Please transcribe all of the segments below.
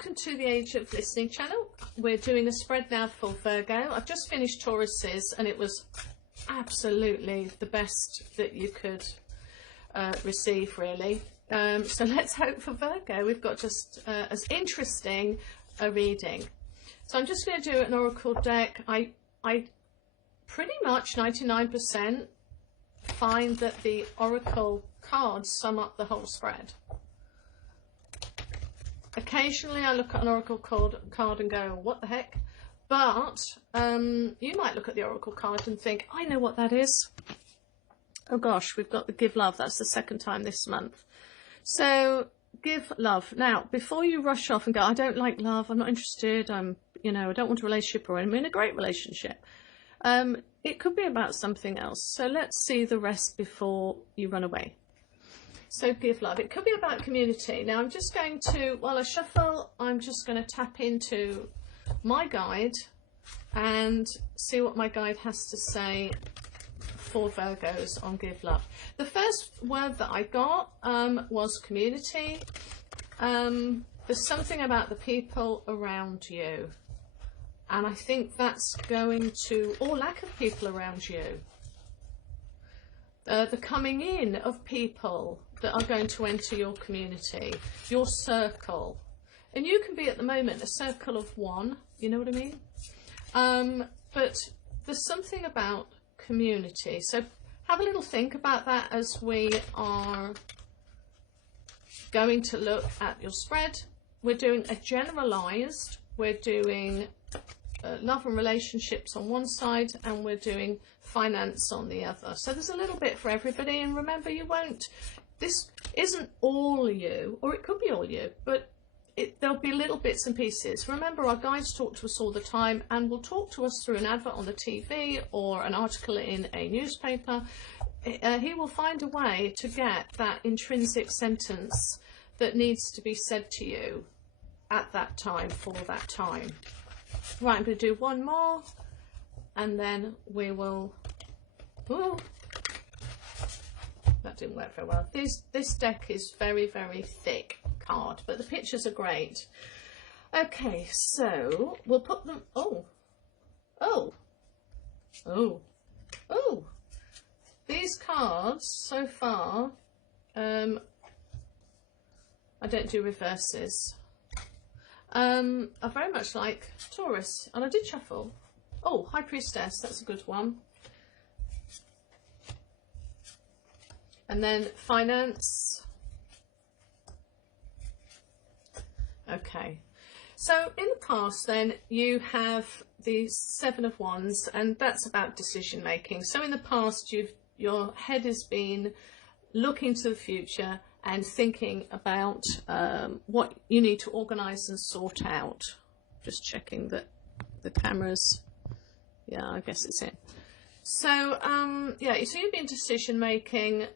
welcome to the Age of Listening channel. We're doing a spread now for Virgo. I've just finished Taurus's and it was absolutely the best that you could receive, really. So let's hope for Virgo. We've got just as interesting a reading. So I'm just going to do an oracle deck. I pretty much 99% find that the oracle cards sum up the whole spread. Occasionally I look at an oracle card and go, what the heck? But you might look at the oracle card and think, I know what that is. Oh gosh, we've got the give love. That's the second time this month. So give love. Now, before you rush off and go, I don't like love, I'm not interested, I don't want a relationship, or I'm in a great relationship. It could be about something else. So let's see the rest before you run away. So give love. It could be about community. Now I'm just going to, while I shuffle, I'm just going to tap into my guide and see what my guide has to say for Virgos on give love. The first word that I got was community. There's something about the people around you. And I think that's going to, or lack of people around you. The coming in of people that are going to enter your community, your circle. And you can be at the moment a circle of one, you know what I mean? But there's something about community. So have a little think about that as we are going to look at your spread. We're doing a generalized, we're doing love and relationships on one side, and we're doing finance on the other. So there's a little bit for everybody, and remember, this isn't all you, or it could be all you, but there'll be little bits and pieces. Remember, our guides talk to us all the time, and will talk to us through an advert on the TV or an article in a newspaper. He will find a way to get that intrinsic sentence that needs to be said to you at that time, for that time. Right, I'm going to do one more, and then we will... Ooh, that didn't work very well. This deck is very, very thick card, but the pictures are great. Okay, so we'll put them... Oh! These cards, so far, I don't do reverses. Are very much like Taurus, and I did shuffle. Oh, High Priestess, that's a good one. And then finance. Okay, so in the past then you have the Seven of Wands, and that's about decision making. So in the past your head has been looking to the future and thinking about what you need to organise and sort out. Just checking that the cameras, yeah, I guess it's in. So yeah, so you've been decision making,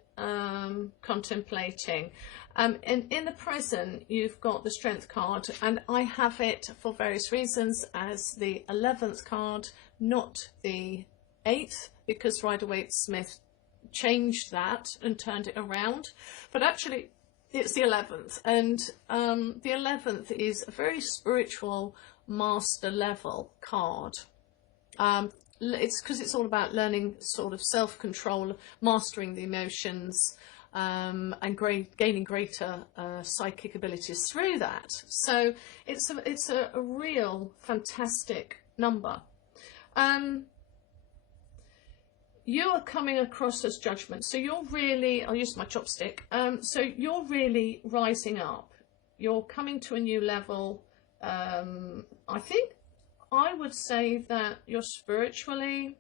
contemplating, and in the present you've got the Strength card, and I have it for various reasons as the 11th card, not the 8th, because Rider-Waite-Smith changed that and turned it around, but actually it's the 11th, and the 11th is a very spiritual master level card. It's because it's all about learning sort of self-control, mastering the emotions, and gaining greater psychic abilities through that. So it's a real fantastic number. You are coming across as judgment, so you're really, I'll use my chopstick, so you're really rising up, you're coming to a new level. I think I would say that you're spiritually,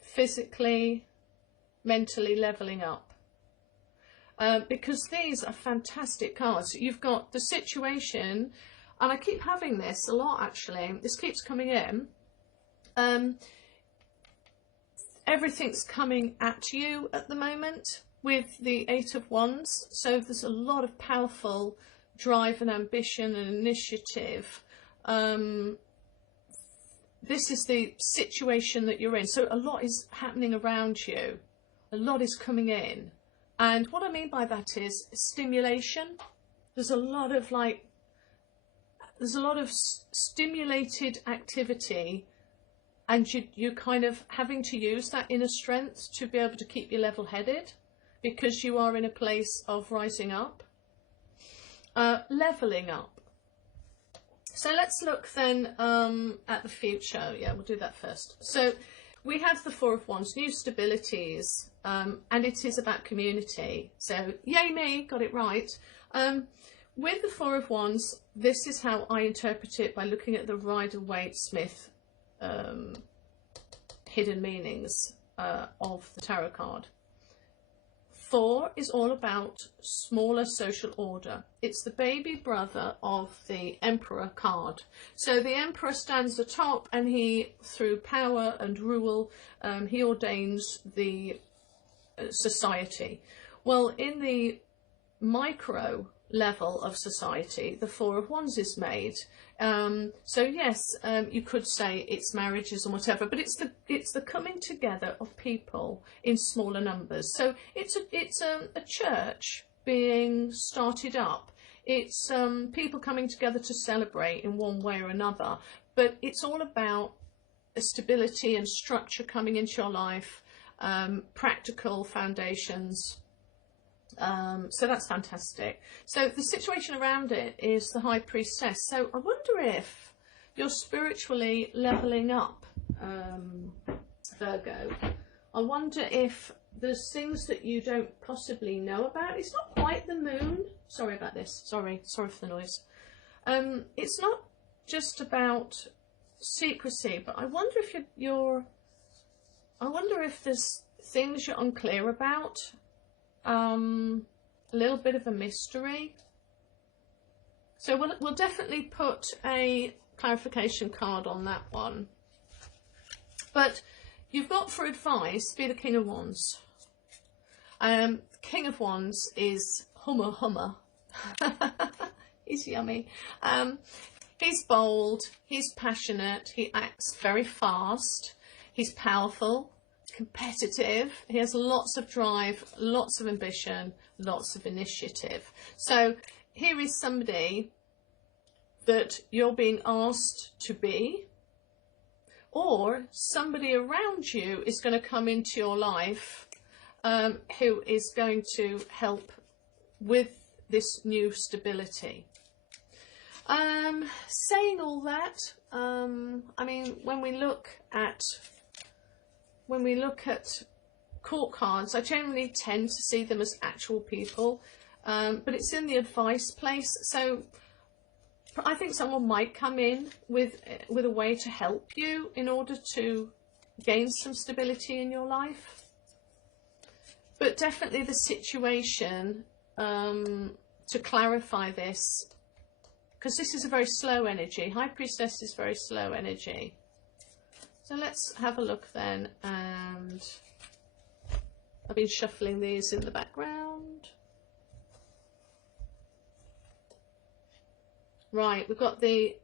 physically, mentally leveling up, because these are fantastic cards. You've got the situation, and I keep having this a lot actually, this keeps coming in. Everything's coming at you at the moment with the Eight of Wands, so there's a lot of powerful drive and ambition and initiative. This is the situation that you're in, so a lot is happening around you, a lot is coming in, and what I mean by that is stimulation. There's a lot of like there's a lot of stimulated activity, and you're kind of having to use that inner strength to be able to keep you level-headed, because you are in a place of rising up, leveling up. So let's look then at the future. Yeah, we'll do that first. So we have the Four of Wands, new stabilities, and it is about community. So yay me, got it right. With the Four of Wands, this is how I interpret it by looking at the Rider-Waite-Smith hidden meanings of the tarot card. 4 is all about smaller social order. It's the baby brother of the Emperor card. So the Emperor stands atop, and he, through power and rule, he ordains the society. Well, in the micro level of society, the Four of Wands is made. So yes, you could say it's marriages and whatever, but it's the coming together of people in smaller numbers. So it's a church being started up. It's people coming together to celebrate in one way or another, but it's all about a stability and structure coming into your life, practical foundations. So that's fantastic. So the situation around it is the High Priestess. So I wonder if you're spiritually leveling up, Virgo. I wonder if there's things that you don't possibly know about. It's not quite the moon. Sorry about this. Sorry for the noise. It's not just about secrecy, but I wonder if I wonder if there's things you're unclear about. A little bit of a mystery. So we'll definitely put a clarification card on that one. But you've got for advice, be the King of Wands. King of Wands is hummer. He's yummy. He's bold, he's passionate, he acts very fast, he's powerful, competitive, he has lots of drive, lots of ambition, lots of initiative. So here is somebody that you're being asked to be, or somebody around you is going to come into your life who is going to help with this new stability. Saying all that, I mean, when we look at court cards, I generally tend to see them as actual people, but it's in the advice place. So I think someone might come in with a way to help you in order to gain some stability in your life. But definitely the situation, to clarify this, because this is a very slow energy. High Priestess is very slow energy. So let's have a look then, and I've been shuffling these in the background. Right, we've got the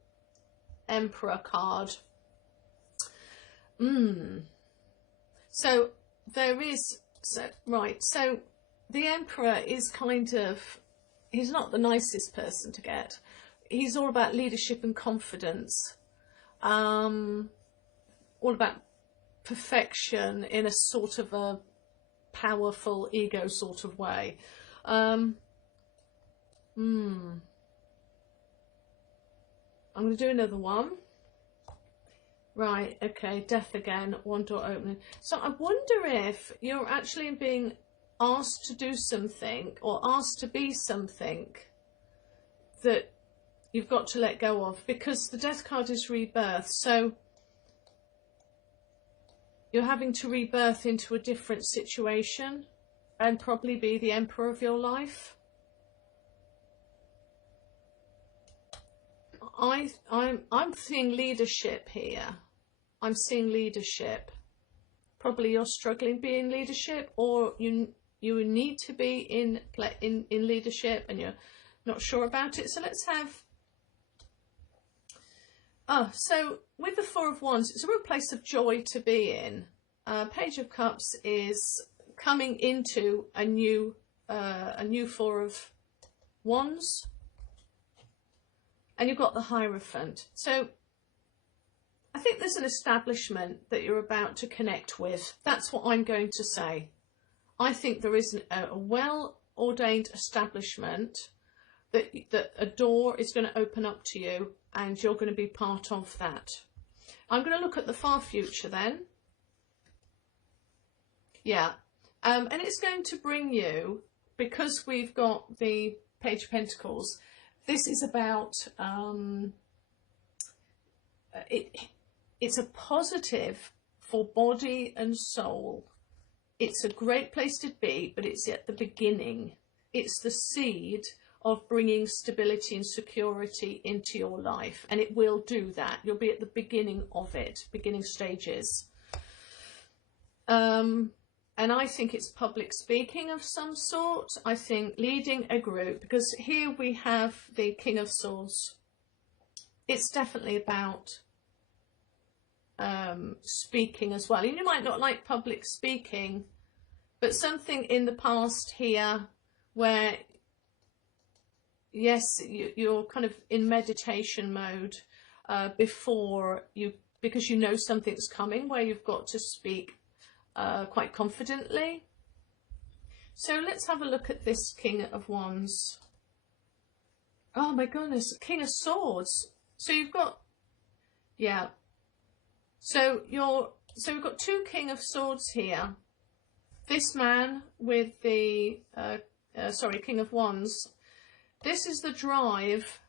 Emperor card. So there is, so the Emperor is kind of, he's not the nicest person to get. He's all about leadership and confidence. All about perfection in a sort of a powerful ego sort of way. I'm going to do another one. Right, okay, death again, one door opening. So I wonder if you're actually being asked to do something, or asked to be something that you've got to let go of, because the death card is rebirth. So you're having to rebirth into a different situation and probably be the emperor of your life. I'm seeing leadership here. I'm seeing leadership. Probably you're struggling being leadership, or you need to be in leadership and you're not sure about it. So let's have. So with the Four of Wands, it's a real place of joy to be in. Page of Cups is coming into a new Four of Wands. and you've got the Hierophant. So I think there's an establishment that you're about to connect with. That's what I'm going to say. I think there is a well-ordained establishment that a door is going to open up to you, and you're going to be part of that. I'm going to look at the far future then. Yeah. And it's going to bring you, because we've got the Page of Pentacles, this is about, it's a positive for body and soul. It's a great place to be, but it's at the beginning. It's the seed of bringing stability and security into your life, and it will do that. You'll be at the beginning of it, beginning stages. And I think it's public speaking of some sort. I think leading a group, because here we have the King of Swords. It's definitely about speaking as well. And you might not like public speaking, but something in the past here where, yes, you're kind of in meditation mode before you, because you know something's coming where you've got to speak quite confidently. So let's have a look at this King of Wands. Oh my goodness, King of Swords. So you've got, yeah. So we've got two King of Swords here. This man with the, King of Wands. This is the drive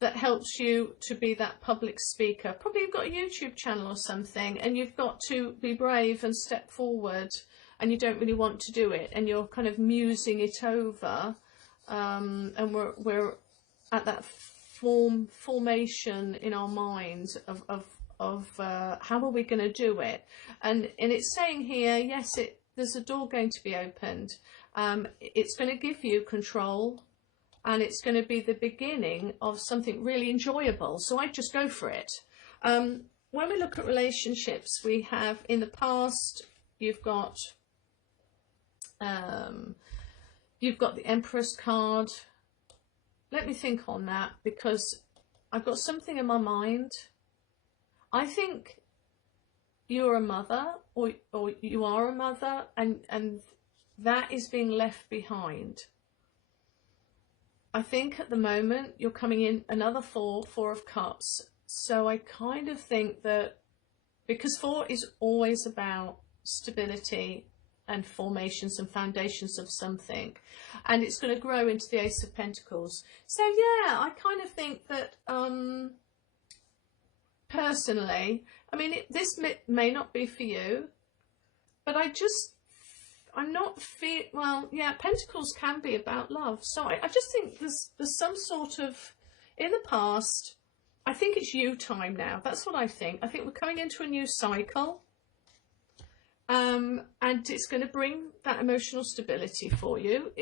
that helps you to be that public speaker. Probably you've got a YouTube channel or something, and you've got to be brave and step forward, and you don't really want to do it, and you're kind of musing it over, and we're at that formation in our minds of how are we going to do it, and it's saying here, yes, there's a door going to be opened. It's going to give you control, and it's going to be the beginning of something really enjoyable. So I just go for it. When we look at relationships, we have in the past, you've got the Empress card. Let me think on that, because I've got something in my mind. I think you're a mother, or you are a mother, and that is being left behind. I think at the moment you're coming in another Four of Cups. So I kind of think that, because 4 is always about stability and formations and foundations of something, and it's going to grow into the Ace of Pentacles. So yeah, I kind of think that personally, I mean, this may not be for you, but I'm not well, yeah, Pentacles can be about love. So I just think there's some sort of, in the past, I think it's you time now. That's what I think. I think we're coming into a new cycle. And it's going to bring that emotional stability for you,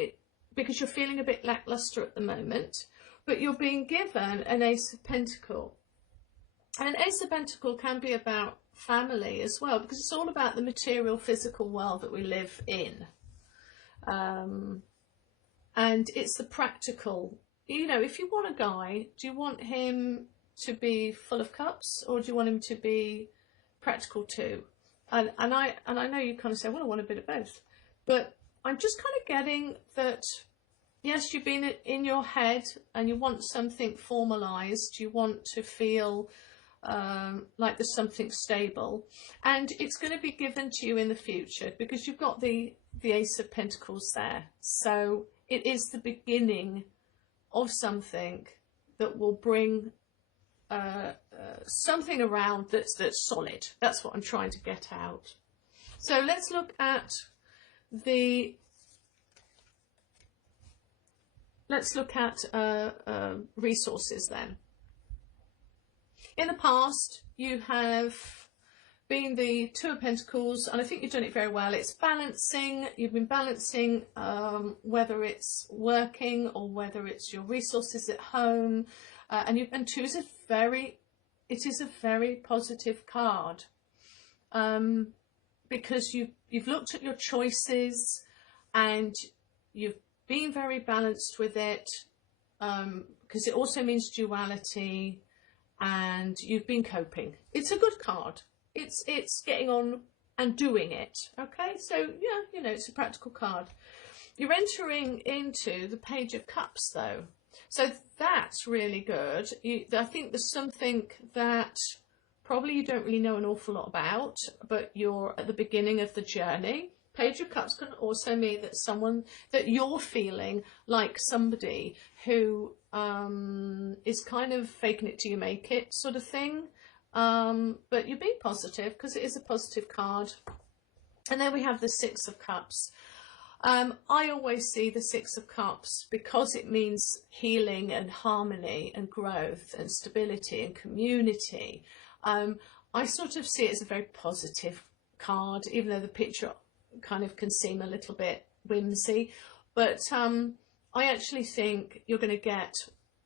because you're feeling a bit lackluster at the moment, but you're being given an Ace of Pentacle. And an Ace of Pentacle can be about family as well, because it's all about the material, physical world that we live in. And it's the practical. You know, if you want a guy, do you want him to be full of cups, or do you want him to be practical too? And I know you kind of say, well, I want a bit of both. But I'm just kind of getting that, yes, you've been in your head and you want something formalised. You want to feel like there's something stable. And it's going to be given to you in the future, because you've got the Ace of Pentacles there. So it is the beginning of something that will bring something around that's solid. That's what I'm trying to get out. So let's look at resources then. In the past, you have been the Two of Pentacles, and I think you've done it very well. It's balancing. You've been balancing whether it's working or whether it's your resources at home. And 2 is a very positive card, because you've looked at your choices and you've been very balanced with it. because it also means duality, and you've been coping. It's a good card. It's getting on and doing it. Okay, so yeah, you know, it's a practical card. You're entering into the Page of Cups though, so that's really good. I think there's something that probably you don't really know an awful lot about, but you're at the beginning of the journey. Page of Cups can also mean that you're feeling like somebody who is kind of faking it till you make it sort of thing. But you're being positive because it is a positive card. And then we have the Six of Cups. I always see the Six of Cups because it means healing and harmony and growth and stability and community. I sort of see it as a very positive card, even though the picture kind of can seem a little bit whimsy. But I actually think you're going to get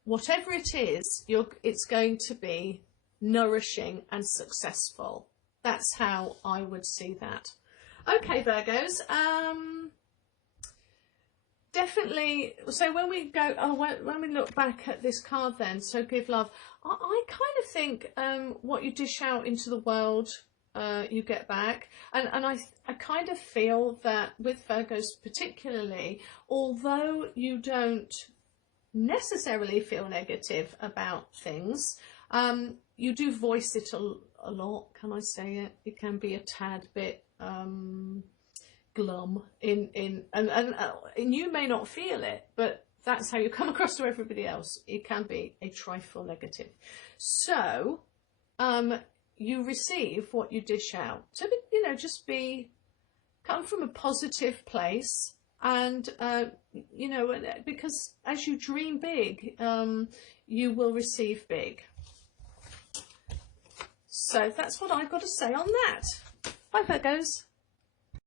whatever it is, it's going to be nourishing and successful. That's how I would see that. Okay, Virgos. Definitely. So when we go, when we look back at this card, then, so give love. I kind of think what you dish out into the world, you get back, and I kind of feel that with Virgos particularly, although you don't necessarily feel negative about things, you do voice it a lot. Can I say it? It can be a tad bit glum and you may not feel it, but that's how you come across to everybody else. It can be a trifle negative. So you receive what you dish out. So, you know, just come from a positive place, and you know, because as you dream big, you will receive big. So that's what I've got to say on that. Bye, Virgos.